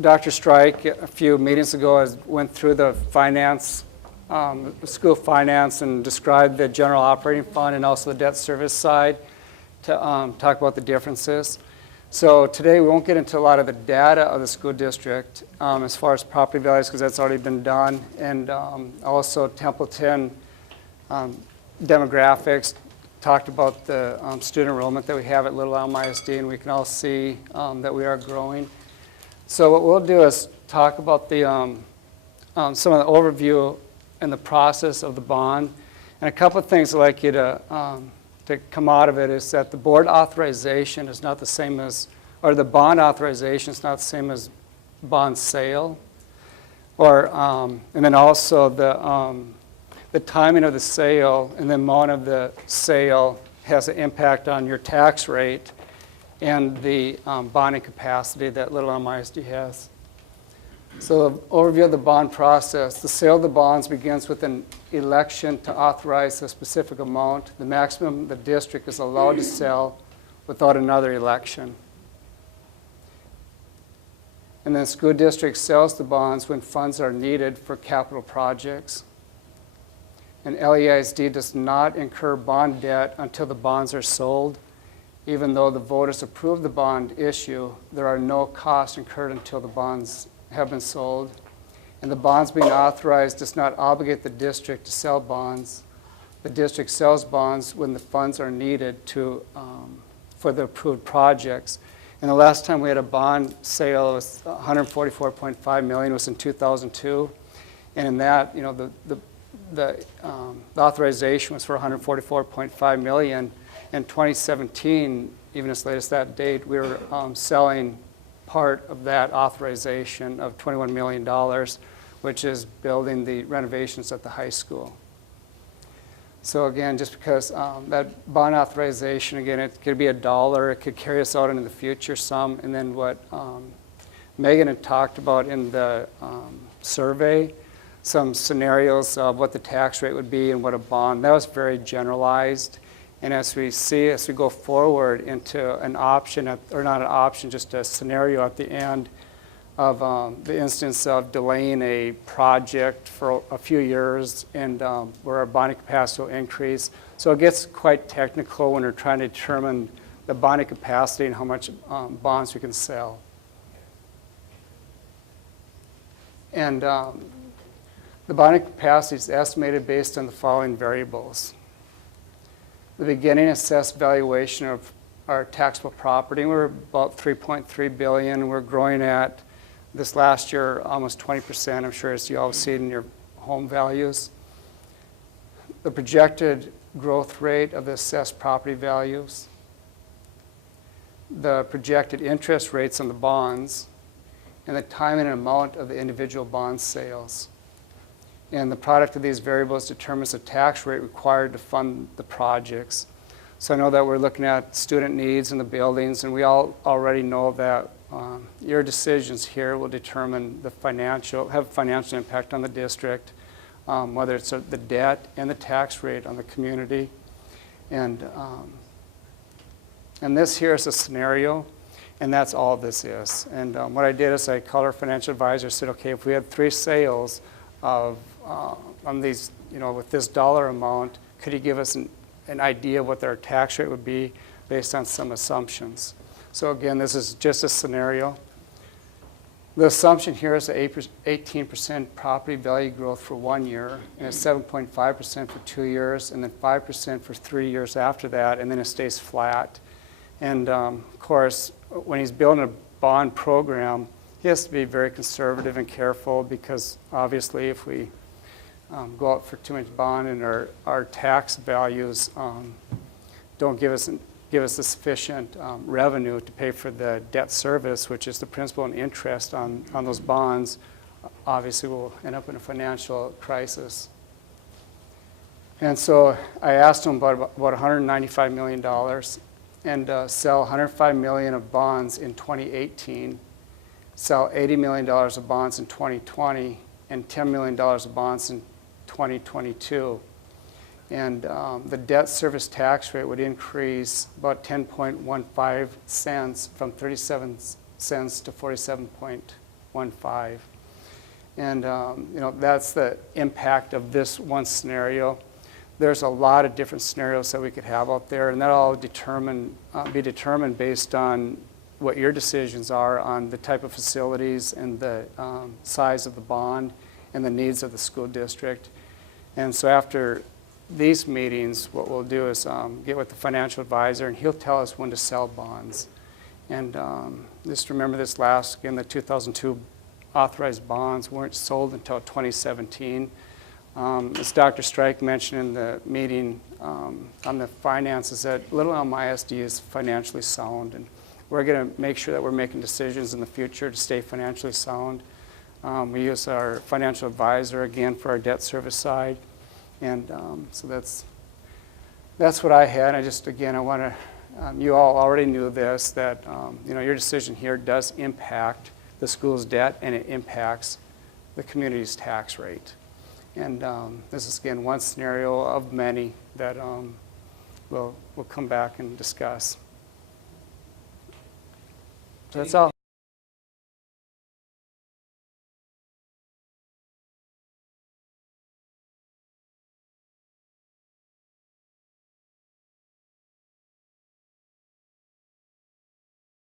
Dr. Strike a few meetings ago went through the finance, school finance, and described the general operating fund and also the debt service side to talk about the differences. So today we won't get into a lot of the data of the school district as far as property values, because that's already been done, and also Templeton demographics, talked about the student enrollment that we have at Little Elm ISD, and we can all see that we are growing. So what we'll do is talk about the some of the overview and the process of the bond. And a couple of things I'd like you to come out of it is that the board authorization is not the same as, or the bond authorization is not the same as bond sale. Or, and then also the timing of the sale and the amount of the sale has an impact on your tax rate and the bonding capacity that Little Elm ISD has. So the overview of the bond process. The sale of the bonds begins with an election to authorize a specific amount. The maximum the district is allowed to sell without another election. And then the school district sells the bonds when funds are needed for capital projects. And LEISD does not incur bond debt until the bonds are sold. Even though the voters approve the bond issue, there are no costs incurred until the bonds have been sold. And the bonds being authorized does not obligate the district to sell bonds. The district sells bonds when the funds are needed for the approved projects. And the last time we had a bond sale was $144.5 million was in 2002. And in that, you know, the authorization was for $144.5 million. In 2017, even as late as that date, we were selling part of that authorization of $21 million, which is building the renovations at the high school. So again, just because that bond authorization, again, it could be $1, it could carry us out into the future some, and then what Megan had talked about in the survey, some scenarios of what the tax rate would be and what a bond, that was very generalized. And as we go forward into an option, or not an option, just a scenario at the end of the instance of delaying a project for a few years and where our bonding capacity will increase. So it gets quite technical when we're trying to determine the bonding capacity and how much bonds we can sell. And the bonding capacity is estimated based on the following variables. The beginning assessed valuation of our taxable property. We're about $3.3 billion. We're growing at this last year almost 20%. I'm sure as you all see it in your home values. The projected growth rate of the assessed property values. The projected interest rates on the bonds. And the time and amount of the individual bond sales. And the product of these variables determines the tax rate required to fund the projects. So I know that we're looking at student needs in the buildings, and we all already know that your decisions here will determine the have financial impact on the district, whether it's the debt and the tax rate on the community. And this here is a scenario, and that's all this is. And what I did is I called our financial advisor, said, okay, if we had 3 sales of on these, you know, with this dollar amount, could you give us an idea of what their tax rate would be based on some assumptions? So again, this is just a scenario. The assumption here is 18% property value growth for 1 year, and it's 7.5% for 2 years, and then 5% for 3 years after that, and then it stays flat. And of course, when he's building a bond program, he has to be very conservative and careful, because obviously if we go out for too much bond and our tax values don't give us the sufficient revenue to pay for the debt service, which is the principal and interest on those bonds, obviously we'll end up in a financial crisis. And so I asked him about $195 million and sell $105 million of bonds in 2018, sell $80 million of bonds in 2020, and $10 million of bonds in 2022. And the debt service tax rate would increase about 10.15 cents from 37 cents to 47.2 0.15. And that's the impact of this one scenario. There's a lot of different scenarios that we could have out there, and that'll all be determined based on what your decisions are on the type of facilities and the size of the bond and the needs of the school district. And so after these meetings, what we'll do is get with the financial advisor, and he'll tell us when to sell bonds. And just remember this last, again, the 2002 authorized bonds weren't sold until 2017. As Dr. Strike mentioned in the meeting on the finances, that Little Elm ISD is financially sound, and we're going to make sure that we're making decisions in the future to stay financially sound. We use our financial advisor, again, for our debt service side. And so that's what I had. I want to, you all already knew this, that your decision here does impact the school's debt, and it impacts the community's tax rate. And this is, again, one scenario of many that we'll come back and discuss. So that's all.